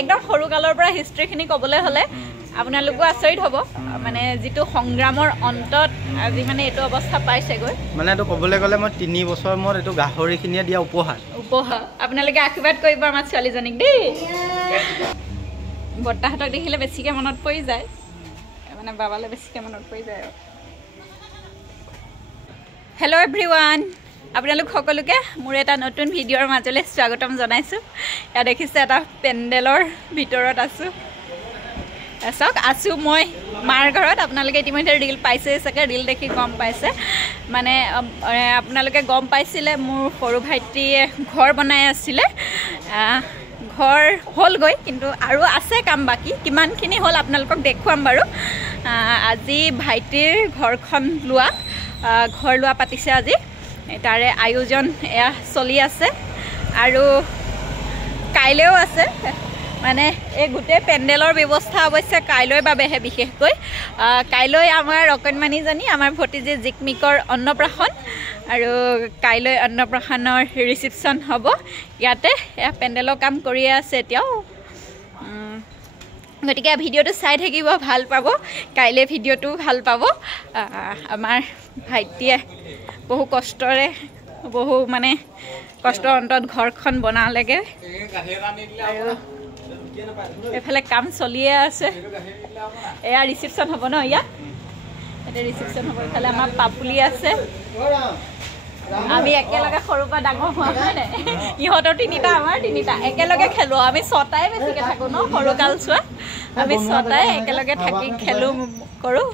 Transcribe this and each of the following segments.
একদম সৰু কালৰ পৰা হিষ্ট্ৰীখিনি ক'বলৈ হ'লে আপোনালোকো আচৰিত হ'ব মানে যিটো সংগ্ৰামৰ অন্তত আজি মানে এইটো অৱস্থা পাইছেগৈ মানে এইটো ক'বলৈ গ'লে মই 3 বছৰ মূৰত এইটো গাহৰিখিনিয়ে দিয়া উপহাৰ আপোনালোকে আশীৰ্বাদ কৰিব আমাৰ ছোৱালীজনীক দেই বৰ্তাহঁতক দেখিলে বেছিকৈ মনত পৰি যায় মানে বাবালৈ বেছিকৈ মনত পৰি যায় আৰু হেল্ল' এভৰিৱান আপোনালোক সকলোকে মোৰ এটা নতুন ভিডিঅ'ৰ মাজলৈ স্বাগতম জনাইছোঁ ইয়াত দেখিছে এটা পেণ্ডেলৰ ভিতৰত আছোঁ চাওক আছোঁ মই মাৰ ঘৰত আপোনালোকে ইতিমধ্যে ৰীল পাইছে চাগে ৰীল দেখি গম পাইছে মানে আপোনালোকে গম পাইছিলে মোৰ সৰু ভাইটিয়ে ঘৰ বনাই আছিলে ঘৰ হ'লগৈ কিন্তু আৰু আছে কাম বাকী কিমানখিনি হ'ল আপোনালোকক দেখুৱাম বাৰু আজি ভাইটিৰ ঘৰখন ঘৰ লোৱা পাতিছে আজি তাৰে আয়োজন এয়া চলি আছে আৰু কাইলৈও আছে মানে এই গোটেই পেণ্ডেলৰ ব্যৱস্থা অৱশ্যে কাইলৈৰ বাবেহে বিশেষকৈ কাইলৈ আমাৰ অকণমানিজনী আমাৰ ভতিজী জিকমিকৰ অন্নপ্ৰাশন আৰু কাইলৈ অন্নপ্ৰাশনৰ ৰিচিপশ্যন হ'ব ইয়াতে এয়া পেণ্ডেলৰ কাম কৰিয়ে আছে এতিয়াও গতিকে ভিডিঅ'টো চাই থাকিব ভাল পাব কাইলৈ ভিডিঅ'টো ভাল পাব আমাৰ ভাইটিয়ে বহু কষ্টৰে বহু মানে কষ্টৰ অন্তত ঘৰখন বনালেগৈ আৰু এফালে কাম চলিয়ে আছে এয়া ৰিচিপশ্যন হ'ব ন ইয়াত ৰিচিপশ্যন হ'ব এইফালে আমাৰ পাপুলি আছে আমি একেলগে সৰুৰ পৰা ডাঙৰ হোৱা হয় নাই ইহঁতৰ তিনিটা আমাৰ তিনিটা একেলগে খেলোঁ আমি ছটাই বেছিকৈ থাকোঁ ন সৰুকাল চোৱা আমি ছটাই একেলগে থাকি খেলোঁ কৰোঁ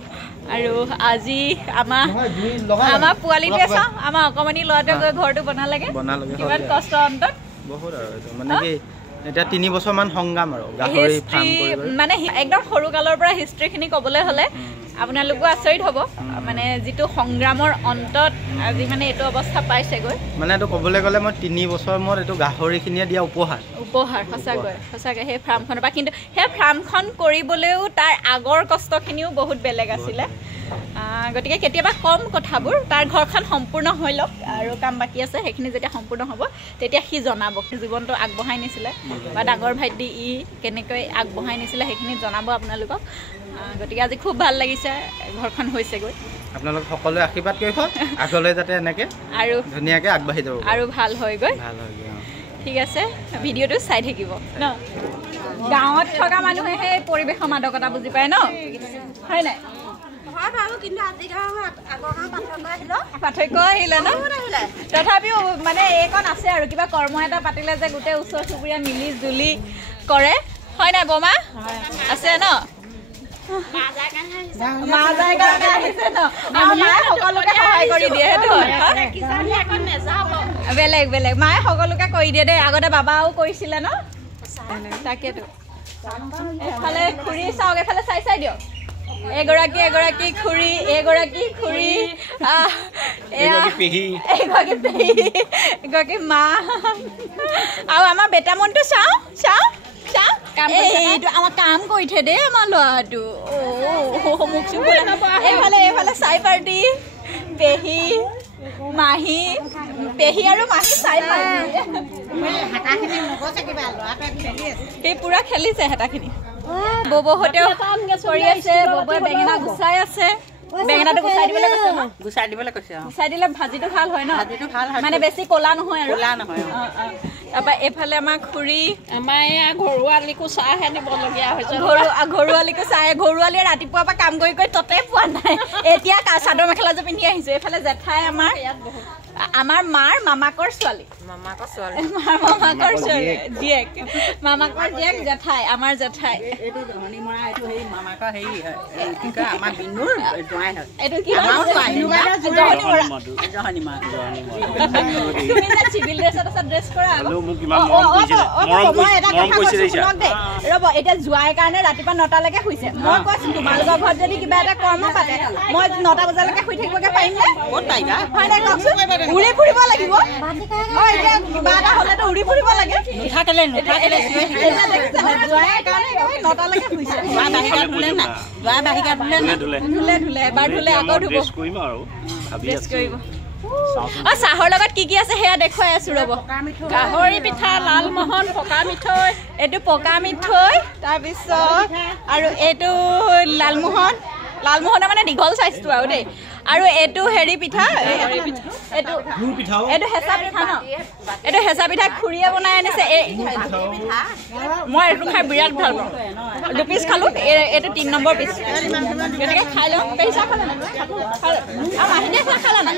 আৰু আজি আমাৰ পোৱালিটোৱে চাওঁ আমাৰ অকণমানি ল'ৰাটোৱে গৈ ঘৰটো বনালেগৈ কিমান কষ্ট অন্তত বহুত আৰু মানে কি এতিয়া 3 বছৰমান সংগ্ৰাম আৰু গাহৰি ফাৰ্ম কৰিব মানে একদম সৰু কালৰ পৰা হিষ্ট্ৰীখিনি ক'বলৈ হ'লে আপোনালোকো আচৰিত হ'ব মানে যিটো সংগ্ৰামৰ অন্তত আজি মানে এইটো অৱস্থা পাইছেগৈ মানে এইটো ক'বলৈ গ'লে মই 3 বছৰ মূৰত এইটো গাহৰিখিনিয়ে দিয়া উপহাৰ সঁচাকৈ সেই ফাৰ্মখনৰ পৰা কিন্তু সেই ফাৰ্মখন কৰিবলৈও তাৰ আগৰ কষ্টখিনিও বহুত বেলেগ আছিলে গতিকে কেতিয়াবা কম কথাবোৰ তাৰ ঘৰখন সম্পূৰ্ণ হৈ লওক আৰু কাম বাকী আছে সেইখিনি যেতিয়া সম্পূৰ্ণ হ'ব তেতিয়া সি জনাব জীৱনটো আগবঢ়াই নিছিলে বা ডাঙৰ ভাইটি কেনেকৈ আগবঢ়াই নিছিলে সেইখিনি জনাব আপোনালোকক গতিকে আজি খুব ভাল লাগিছে ঘৰখন হৈছেগৈ আপোনালোক সকলোৱে আশীৰ্বাদ কৰিব আগলৈ যাতে এনেকৈ আৰু ধুনীয়াকৈ আগবাঢ়ি যাব আৰু ভাল হয়গৈ ঠিক আছে ভিডিঅ'টো চাই থাকিব ন গাঁৱত থকা মানুহে সেই পৰিৱেশৰ মাদকতা বুজি পায় ন হয় নাই পাৰ্থক্য আহিলে ন তথাপিও মানে এইকণ আছে আৰু কিবা কৰ্ম এটা পাতিলে যে গোটেই ওচৰ চুবুৰীয়া মিলি জুলি কৰে হয় নাই বমা আছে ন বেলেগ বেলেগ মায়ে সকলোকে কৰি দিয়ে দেই আগতে বাবাও কৰিছিলে ন তাকেতো এফালে খুৰী চাওক এফালে চাই চাই দিয়ক এগৰাকী খুৰী এগৰাকী মা আৰু আমাৰ বেটা মনটো চাওঁ এইটো আমাৰ কাম কৰি থৈ দেই আমাৰ ল'ৰাটো এইফালে চাই পাৰ্টি পেহী আৰু মাহী চাই পাৰ্টি সি পুৰা খেলিছে হেতাখিনি ববহঁতেও কৰি আছে ববয়ে বেঙেনা গুচাই আছে বেঙেনাটো গুচাই দিবলৈ কৈছে গুচাই দিলে ভাজিটো ভাল হয় ন মানে বেছি ক'লা নহয় আৰু তাৰপৰা এইফালে আমাৰ খুৰী আমাৰ এয়া ঘৰুৱালীকো চাহ আনিবলগীয়া হৈছে ঘৰুৱালীয়ে ৰাতিপুৱাৰ পৰা কাম কৰি ততে পোৱা নাই এতিয়া চাদৰ মেখেলাযোৰ পিন্ধি আহিছো এইফালে জেঠাই আমাৰ মাৰ মামাকৰ ছোৱালী জীয়েক জেঠাই আমাৰ জেঠাই চিভিল ড্ৰেছ কৰা ৰ'ব এতিয়া যোৱাৰ কাৰণে ৰাতিপুৱা 9টালৈকে শুইছে মই কৈছো তোমালোকৰ ঘৰত যদি কিবা এটা কৰ্ম পাতে মই 9টা বজালৈকে শুই থাকিবগে পাৰিম নে হয় নাই কওকচোন উৰি ফুৰিব লাগিব এতিয়া কিবা এটা হ'লেতো উৰি ফুৰিব লাগে যোৱাৰ কাৰণে 9টালৈকে শুইছে ধুলে এবাৰ ধুলে আকৌ ধুব ড্ৰেছ কৰিব অ চাহৰ লগত কি আছে সেয়া দেখুৱাই আছো ৰ'ব গাহৰি পিঠা লালমোহন পকা মিঠৈ এইটো পকা মিঠৈ তাৰপিছত আৰু এইটো লালমোহনৰ মানে দীঘল চাইজটো আৰু দেই আৰু এইটো হেৰি পিঠা এইটো হেঁচা পিঠা ন এইটো হেঁচা পিঠা খুৰীয়ে বনাই আনিছে মই এইটো খাই বিৰাট ভাল পাওঁ 2 পিচ খালোঁ এইটো 3 নম্বৰ পিচ গতিকে খাই লওঁ পইচা খালে মাহিনীয়ে খালা নাই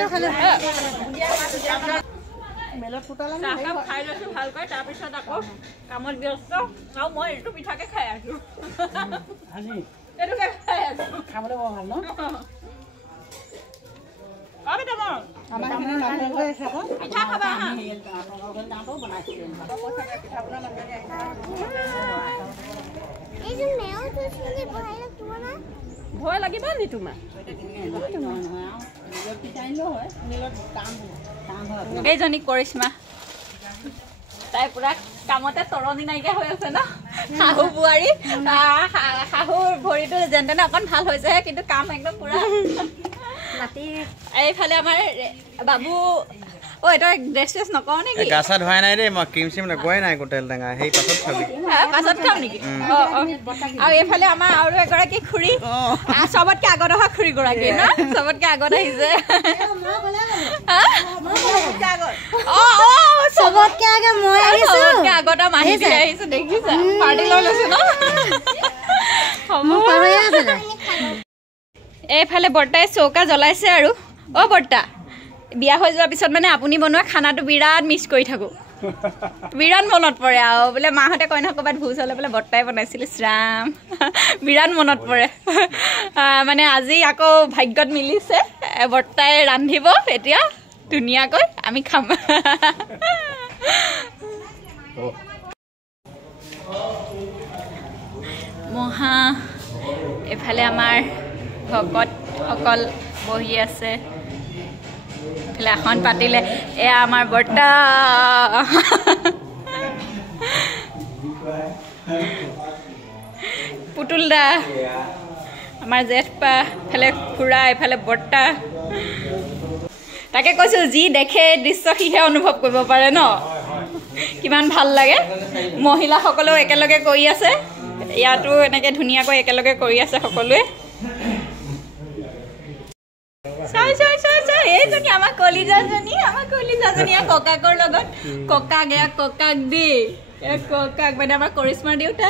খাই লৈছোঁ ভালকৈ তাৰপিছত আকৌ কামত ব্যস্ত আৰু মই এইটো পিঠাকে খাই আছোঁ এইটোকে খাই আছোঁ খাবলৈ বৰ ভাল ন পিঠা খাবা ভয় লাগিব নি তোমাৰ এইজনী কৰিশ্মা তাই পুৰা কামতে তৰণি নাইকিয়া হৈ আছে ন শাহু বোৱাৰী শাহুৰ ভৰিটো যেন তেনে অকণ ভাল হৈছেহে কিন্তু কাম একদম পুৰা এইফালে আমাৰ বাবু এটা ড্ৰেছ চেছ নকওঁ নেকি গা চা ধোৱাই নাই দেই মই ক্ৰীম চিম লগোৱাই নাই গোটেল টেঙা সেই পাছত খাম নেকি আৰু এইফালে আমাৰ আৰু এগৰাকী খুৰী চবতকে আগত অহা খুৰীগৰাকী ন চবতকে আগত আহিছে চবতকে আগত মাহী আহিছো দেখিছা পাৰ্টি লৈ লৈছো ন এইফালে বৰ্তাই চৌকা জ্বলাইছে আৰু বৰ্তা বিয়া হৈ যোৱাৰ পিছত মানে আপুনি বনোৱা খানাটো বিৰাট মিছ কৰি থাকোঁ বিৰাট মনত পৰে আৰু বোলে মাহঁতে কয় নহয় ক'ৰবাত ভোজ হ'লে বোলে বৰ্তাই বনাইছিল শ্ৰাম বিৰাট মনত পৰে মানে আজি আকৌ ভাগ্যত মিলিছে বৰ্তাই ৰান্ধিব এতিয়া ধুনীয়াকৈ আমি খাম মহা এইফালে আমাৰ ভকতসকল বহি আছে এইফালে আসন পাতিলে এয়া আমাৰ বৰ্তা পুতুল দা আমাৰ জেঠপা এইফালে খুৰা এইফালে বৰ্তা তাকে কৈছোঁ যি দেখে দৃশ্য সিহে অনুভৱ কৰিব পাৰে ন কিমান ভাল লাগে মহিলাসকলেও একেলগে কৰি আছে ইয়াতো এনেকৈ ধুনীয়াকৈ একেলগে কৰি আছে সকলোৱে এইজনী আমাৰ কলিজাজনী ককাকৰ লগত ককাক দেই ককাক মানে আমাৰ কৰিশ্মাৰ দেউতা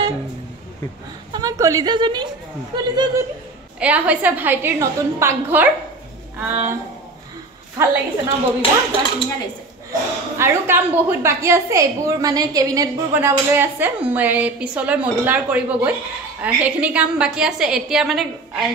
আমাৰ কলিজাজনী এয়া হৈছে ভাইটিৰ নতুন পাকঘৰ ভাল লাগিছে ন ববিবা ধুনীয়া লাগিছে আৰু কাম বহুত বাকী আছে এইবোৰ মানে কেবিনেটবোৰ বনাবলৈ আছে পিছলৈ মডুলাৰ কৰিবগৈ সেইখিনি কাম বাকী আছে এতিয়া মানে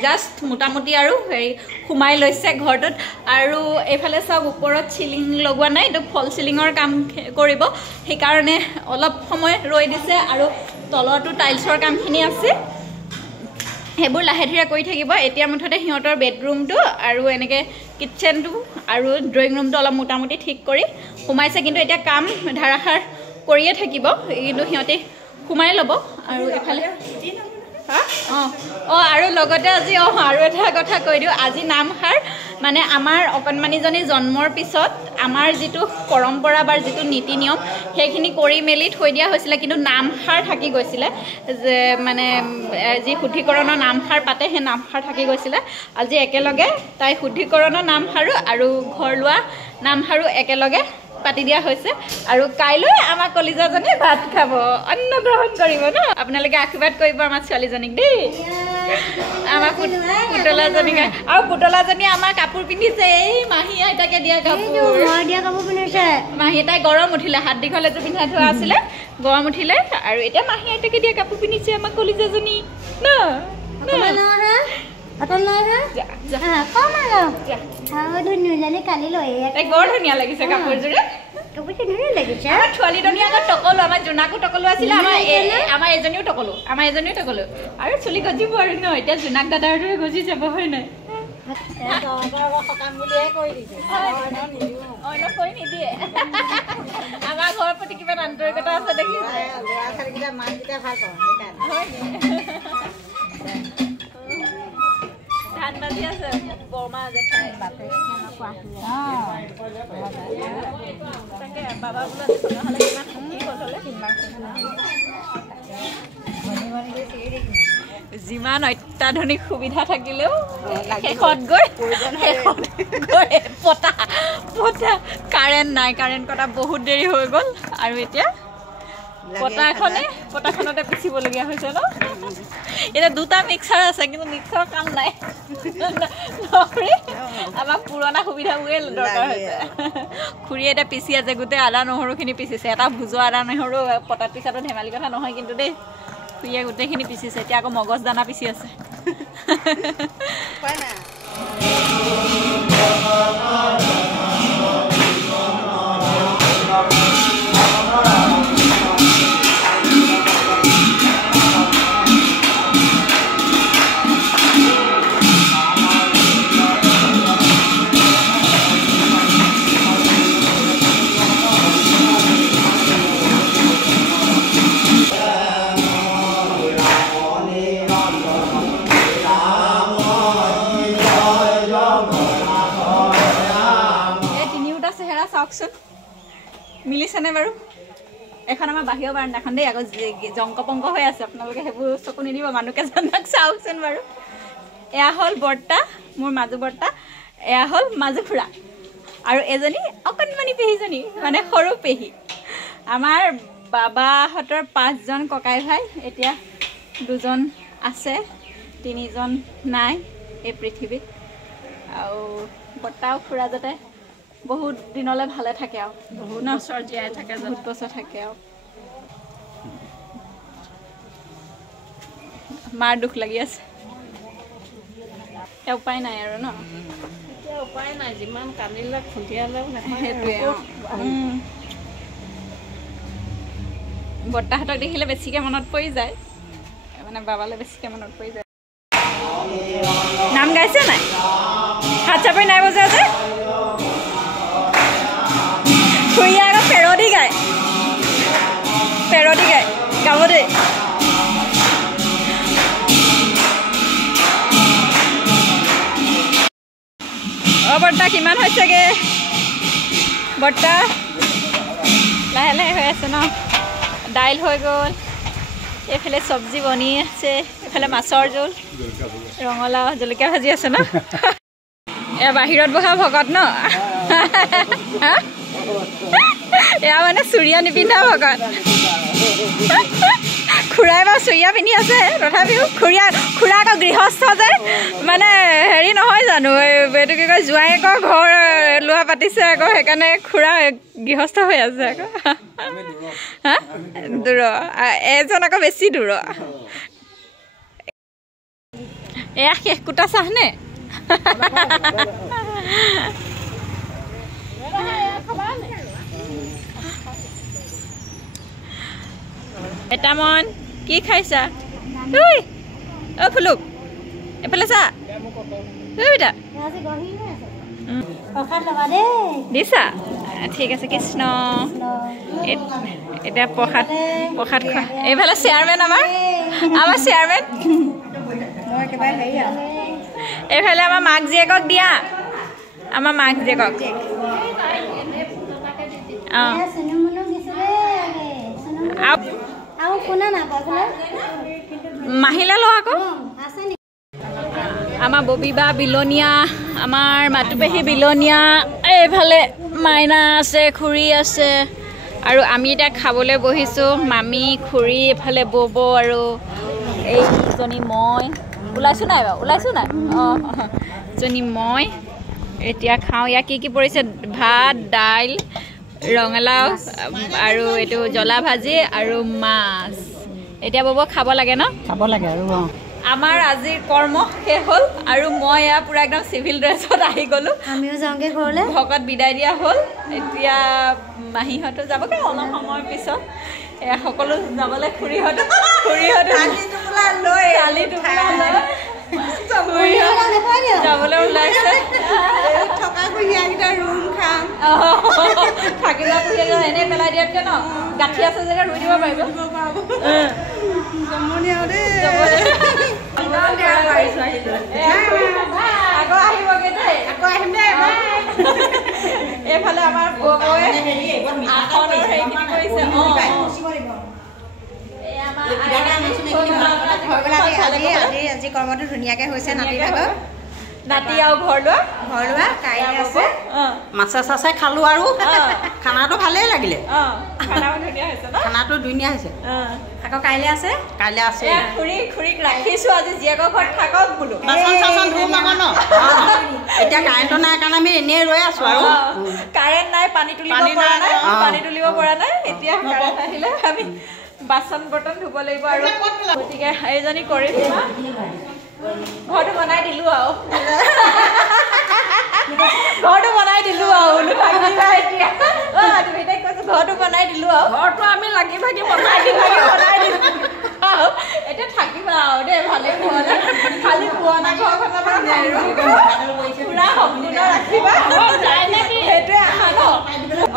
জাষ্ট মোটামুটি আৰু হেৰি সোমাই লৈছে ঘৰটোত আৰু এইফালে চাওক ওপৰত চিলিং লগোৱা নাই এইটো ফল চিলিঙৰ কাম কৰিব সেইকাৰণে অলপ সময় ৰৈ দিছে আৰু তলতো টাইলছৰ কামখিনি আছে সেইবোৰ লাহে ধীৰে কৰি থাকিব এতিয়া মুঠতে সিহঁতৰ বেডৰুমটো আৰু এনেকৈ কিটচেনটো আৰু ড্ৰয়িং ৰুমটো অলপ মোটামুটি ঠিক কৰি সোমাইছে কিন্তু এতিয়া কাম ধাৰাসাৰ কৰিয়ে থাকিব কিন্তু সিহঁতে সোমাই ল'ব আৰু এইফালে আৰু লগতে আজি আৰু এটা কথা কৈ দিওঁ আজি নামষাৰ মানে আমাৰ অকণমানিজনী জন্মৰ পিছত আমাৰ যিটো পৰম্পৰা বা যিটো নীতি নিয়ম সেইখিনি কৰি মেলি থৈ দিয়া হৈছিলে কিন্তু নামষাৰ থাকি গৈছিলে যে মানে যি শুদ্ধিকৰণৰ নামষাৰ পাতে সেই নামষাৰ থাকি গৈছিলে আজি একেলগে তাই শুদ্ধিকৰণৰ নামষাৰো আৰু ঘৰ লোৱা নামষাৰো একেলগে পাতি দিয়া হৈছে আৰু কাইলৈ আমাৰ কলিজাজনী ভাত খাব অন্ন গ্ৰহণ কৰিব ন আপোনালোকে আশীৰ্বাদ কৰিব আমাৰ ছোৱালীজনীক দেই আমাৰ পুতলাজনীক আৰু পুতলাজনী আমাৰ কাপোৰ পিন্ধিছে এই মাহী আইতাকে দিয়া কাপোৰ পিন্ধিছে মাহী তাই গৰম উঠিলে হাত দীঘল এযোৰ পিন্ধাই থোৱা আছিলে গৰম উঠিলে আৰু এতিয়া মাহী আইতাকে দিয়া কাপোৰ পিন্ধিছে আমাৰ কলিজাজনী ন বৰ ধুনীয়া লাগিছে কাপোৰযোৰে ছোৱালীজনী আগত টকলো আমাৰ জোনাকো টকলো আছিলে আমাৰ এজনীও টকলো আৰু চুলি গজিব আৰু ন এতিয়া জোনাক দাদাৰ দৰে গজি যাব হয় নাই নিদিয়ে আমাৰ ঘৰৰ প্ৰতি কিমান আন্তৰিকতা আছে দেখিছে গান বাজি আছে বৰমা জেঠাই বাপে তাকে বাবা বোলে নহ'লে কিমান কি ক'লে যিমান অত্যাধুনিক সুবিধা থাকিলেও শেষত গৈ পতা কাৰেণ্ট নাই কাৰেণ্ট কটা বহুত দেৰি হৈ গ'ল আৰু এতিয়া পতাখনতে পিচিবলগীয়া হৈছে ন এতিয়া দুটা মিক্সাৰ আছে কিন্তু মিক্সাৰৰ কাম নাই আমাক পুৰণা সুবিধাবোৰে দৰকাৰ হৈছে খুৰীয়ে এতিয়া পিচি আছে গোটেই আদা নহৰুখিনি পিচিছে এটা ভুজোৱা আদা নহৰু পতাত পিছাটো ধেমালি কথা নহয় কিন্তু দেই খুৰীয়ে গোটেইখিনি পিচিছে এতিয়া আকৌ মগজ দানা পিচি আছে মিলিছেনে বাৰু এখন আমাৰ বাহিৰৰ বাৰান্দাখন দেই আকৌ জংক পংক হৈ আছে আপোনালোকে সেইবোৰ চকু নিদিব মানুহকেইজনক চাওকচোন বাৰু এয়া হ'ল বৰ্তা মোৰ মাজু বৰ্তা এয়া হ'ল মাজু খুৰা আৰু এজনী অকণমানি পেহীজনী মানে সৰু পেহী আমাৰ বাবাহঁতৰ 5জন ককাই ভাই এতিয়া 2জন আছে 3জন নাই এই পৃথিৱীত আৰু বৰ্তা আৰু খুৰা যাতে বহুত দিনলৈ ভালে থাকে আৰু বহুত বছৰ জীয়াই থাকে বহুত বছৰ থাকে আৰু মাৰ দুখ লাগি আছে উপায় নাই আৰু ন এতিয়া উপায় নাই যিমান কান্দিলে খুন্দিয়ালেও নহয় সেইটোৱে বৰ্তাহঁতক দেখিলে বেছিকৈ মনত পৰি যায় মানে বাবালৈ বেছিকৈ মনত পৰি যায় নাম গাইছে নাই হাত চাপৰি নাই বজোৱা যে খুৰীয়ে আকৌ পেৰডি গায় গাব দেই অ বৰ্তা কিমান হৈছেগে বৰ্তা লাহে লাহে হৈ আছে ন দাইল হৈ গ'ল এইফালে চব্জি বনি আছে এইফালে মাছৰ জোল ৰঙালাও জলকীয়া ভাজি আছে ন এয়া বাহিৰত বহা ভকত ন এয়া মানে চুৰিয়া নিপিন্ধা ভকত খুৰাই বাৰু চুৰিয়া পিন্ধি আছে তথাপিও খুৰা আকৌ গৃহস্থ যে মানে হেৰি নহয় জানো এইটো কি কয় জোৱায়েকৰ ঘৰ লোৱা পাতিছে আকৌ সেইকাৰণে খুৰা গৃহস্থ হৈ আছে আকৌ হা দূৰ এজন আকৌ বেছি দূৰ এয়া শেষ কুটা চাহ নে এটা মন কি খাইছা অ ফুলুক এফালে চা বেটা দিছা ঠিক আছে কৃষ্ণ এতিয়া প্ৰসাদ খোৱা এইফালে চেয়াৰমেন আমাৰ চেয়াৰমেন এইফালে আমাৰ মাক জীয়েকক দিয়া আমাৰ মাক জীয়েকক মাহিলা লো আকৌ আমাৰ ববিবা বিলনীয়া আমাৰ মাতুপেহী বিলনীয়া এইফালে মাইনা আছে খুৰী আছে আৰু আমি এতিয়া খাবলৈ বহিছোঁ মামী খুৰী এইফালে বব আৰু এইজনী মই ওলাইছোঁ নাই বাৰু ওলাইছোঁ নাই অঁ এজনী মই এতিয়া খাওঁ ইয়াত কি পৰিছে ভাত দাইল ৰঙালাও আৰু এইটো জ্বলা ভাজি আৰু মাছ এতিয়া বব খাব লাগে ন খাব লাগে আৰু আমাৰ আজিৰ কৰ্ম শেষ হ'ল আৰু মই এয়া পুৰা একদম চিভিল ড্ৰেছত আহি গ'লোঁ আমিও যাওঁগৈ ঘৰলৈ ভকত বিদায় দিয়া হ'ল এতিয়া মাহীহঁতো যাবগৈ অলপ সময়ৰ পিছত এয়া সকলো যাবলৈ খুৰীহঁতো যাবলৈ ওলাইছে থাকিলে এনেই পেলাই দিয়াতকৈ ন গাঁঠি আছে জেগা ৰুই দিব পাৰিব বাসনৰ সেইখিনি কৰিছে আজি কৰ্মটো ধুনীয়াকৈ হৈছে নাতি ভাগৰ নাতি আৰু ঘৰ লোৱা কাইলৈ আছে মাছে চাছে খালো আৰু খানাটো ভালেই লাগিলে খানাটো ধুনীয়া হৈছে আকৌ কাইলৈ আছে খুৰীক ৰাখিছো আজি জীয়েকৰ ঘৰত থাকক বোলো এতিয়া কাৰেণ্টটো নাই কাৰণে আমি এনেই ৰৈ আছো আৰু কাৰেণ্ট নাই পানী তুলিব পৰা নাই এতিয়া কাৰেণ্ট আহিলে আমি বাচন বৰ্তন ধুব লাগিব আৰু গতিকে এইজনী কৰি ঘৰটো বনাই দিলো আৰু ঘৰটো বনাই দিলো আৰু ঘৰটো বনাই দিলো আৰু ঘৰটো আমি লাগি ভাগি বনাই দিলো এতিয়া থাকিবা আৰু দেই ভালে পোৱা নাই খালি পুৰণা ঘৰখনত পুৰা সম্পূৰ্ণ ৰাখিবা সেইটোৱে আশা ন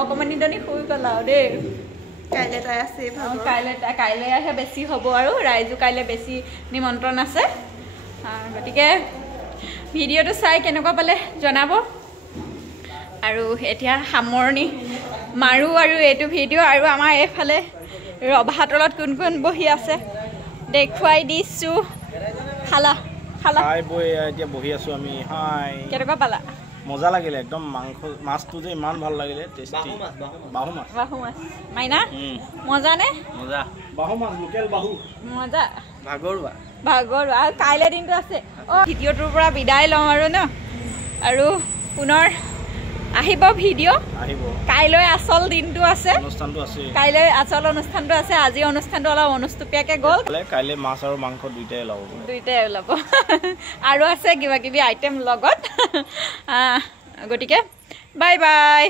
অকণমানিজনী শুই গ'ল আৰু দেই কাইলৈ তাই আছে কাইলৈ আহে বেছি হ'ব আৰু ৰাইজো কাইলৈ বেছি নিমন্ত্ৰণ আছে গতিকে ভিডিঅ'টো চাই কেনেকুৱা পালে জনাব আৰু এতিয়া সামৰণি মাৰোঁ আৰু এইটো ভিডিঅ' আৰু আমাৰ এইফালে ৰভাতলত কোন কোন বহি আছে দেখুৱাই দিছোঁ খালা খাই বৈ এতিয়া বহি আছোঁ আমি কেনেকুৱা পালা মজা লাগিলে একদম মাছটো যে ইমান ভাল লাগিলে টেষ্টি বাহু মাছ মাইনা মজা নে বাহু মাছ লোকেল বাহু মজা ভাগৰুৱা আৰু কাইলৈ দিনটো আছে ভিডিঅ'টোৰ পৰা বিদায় লওঁ আৰু ন আৰু পুনৰ আহিব ভিডিঅ' কাইলৈ আচল দিনটো আছে কাইলৈ আচল অনুষ্ঠানটো আছে আজি অনুষ্ঠানটো অলপ অনুষ্টুপীয়াকৈ গ'ল কাইলৈ মাছ আৰু মাংস দুইটাই ওলাব আৰু আছে কিবা কিবি আইটেম লগত গতিকে বাই বাই